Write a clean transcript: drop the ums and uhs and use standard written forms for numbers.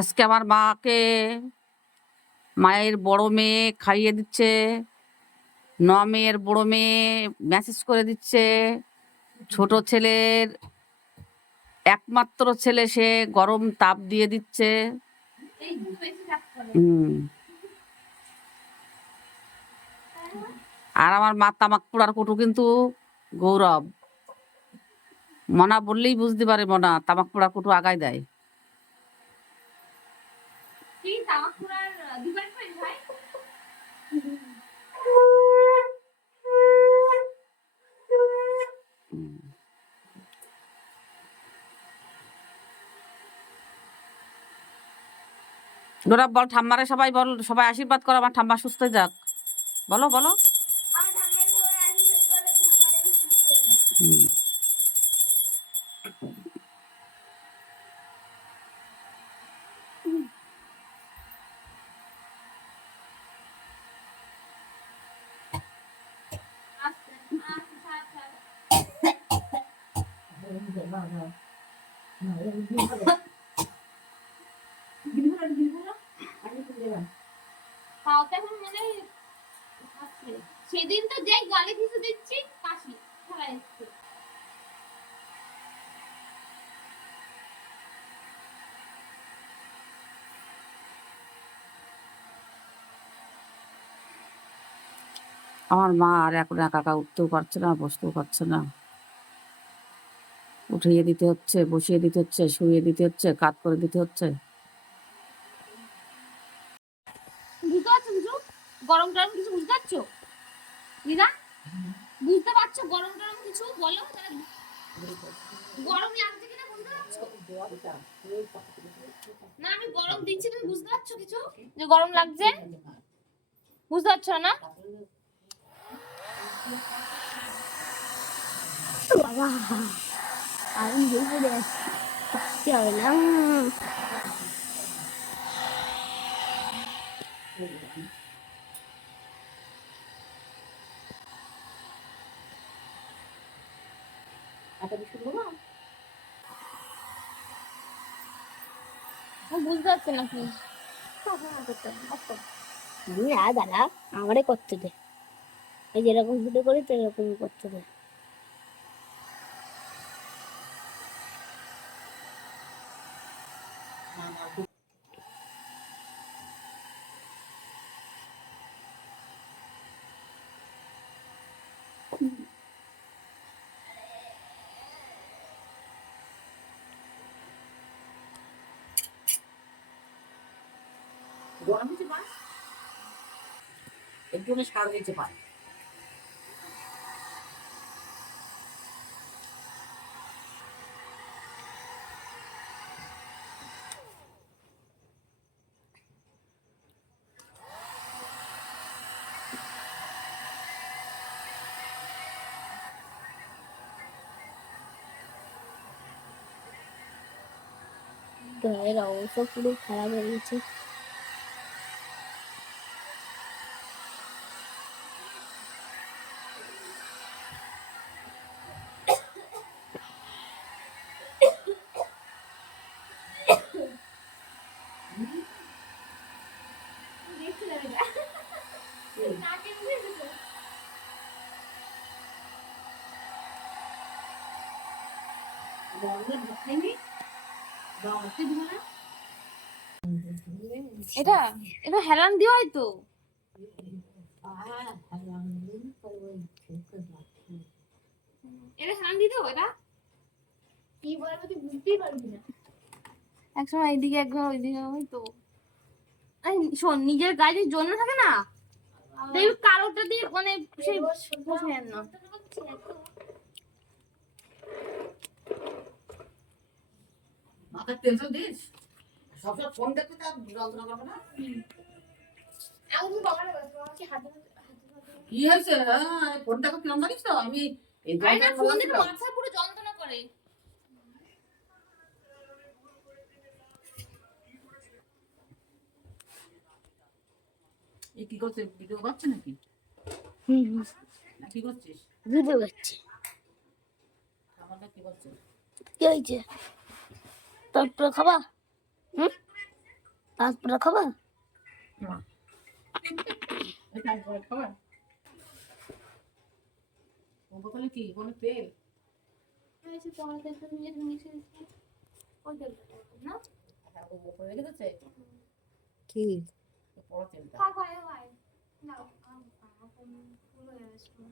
আজকে আমার মাকে মায়ের বড় মেয়ে খাইয়ে দিচ্ছে, মেয়ের বড় মেয়ে মেসেজ করে দিচ্ছে, ছোট ছেলের একমাত্র ছেলে সে গরম তাপ দিয়ে দিচ্ছে। আর আমার মা তামাক পোড়ার কুটু কিন্তু গৌরব। মনা বললেই বুঝতে পারে, মনা তামাক পোড়ার কুটু আগায় দেয়। গৌরব বল ঠাম্মারে, সবাই বল, সবাই আশীর্বাদ করো আমার ঠাম্মা সুস্থ হয়ে যাক। বলো বলো। সেদিন তো যে গালি কিছু দিচ্ছি কাশি খেলা যাচ্ছে। আমার মা আর এখন একা একা উঠতেও পারছে না, বসতেও পারছে না। উঠিয়ে দিতে হচ্ছে, বসিয়ে দিতে হচ্ছে, শুয়ে দিতে হচ্ছে, কাত করে দিতে হচ্ছে। বুঝতে পারছো কিছু? গরম টরম কিছু বুঝতে পারছো দিদা? বুঝতে পারছো গরম টরম কিছু? বলো গরম লাগছে কিনা বুঝতে পারছো? না আমি গরম দিচ্ছি, তুমি বুঝতে পারছো কিছু যে গরম লাগছে? বুঝতে পারছো না? বাবা আমি বুঝতে পারছি হবে না। বুঝতে পারছি না প্লিজ। দাদা আমারে করতে দে, এই যেরকম ভিডিও করি তো এরকমই করতে দে। গরম হয়েছে মা, একটু সার দিতে পারে। গায়ের অবস্থা পুরো খারাপ হয়ে গেছে। এটা এটা হেলান দিয়ে হয়তো এটা হেলান দিয়ে দেবো। এটা কি বলবো তুই বুঝতেই পারবি না। একসময় এইদিকে একবার ওইদিকে হয়তো শোন, নিজের গায়ে জন্য থাকে না, দেখবি কালোটা দিয়ে মানে সেই বসে না। মাথার টেনশন দিস, সবসময় ফোন দেখতে তার যন্ত্রণা করবে না। কি হয়েছে? হ্যাঁ ফোনটাকে কিরম জানিস তো? আমি মাথা পুরো যন্ত্রণা করে। কি করছে? ভিডিও করছে নাকি? কি করছিস? ভিডিও করছি। আমাদের কি করছে? কি হয়েছে? তারপরে খাবা? তারপরে খাবার বোতলে কি কোনো তেল? এসে পড়াতে একটু নিজের মিশে দিচ্ছি। ওই তেলটা না উপরে রেখে দিচ্ছে কি পড়া তেলটা। খাই খাই খাই না ফুল হয়ে আসবে